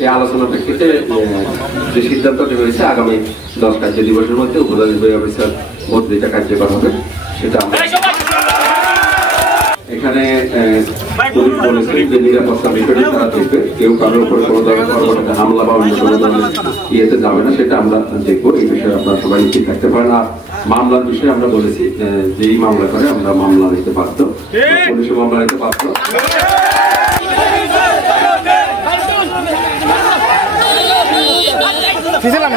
এই আলোচনার প্রেক্ষিতে যে সিদ্ধান্তটি হয়েছে আগামী 10 কার্য দিবসের মধ্যে উপজেলা নির্বাহী অফিসার বদলিটা কার্যকর হবে, সেটা আমরা এখানে পুলিশ বলেছে যে নিরাপত্তা বিষয়টি তারা দেখবে, কেউ কারোর উপরে কোনো ধরনের হামলা বা অন্য কোনো ধরনের ইয়েতে যাবে না, সেটা আমরা দেখবো। এই বিষয়ে আপনারা সবাই ঠিক থাকতে পারেন। আর মামলার বিষয়ে আমরা বলেছি যেই মামলা করে আমরা মামলা নিতে পারত, পুলিশে মামলা নিতে পারত। Fizeram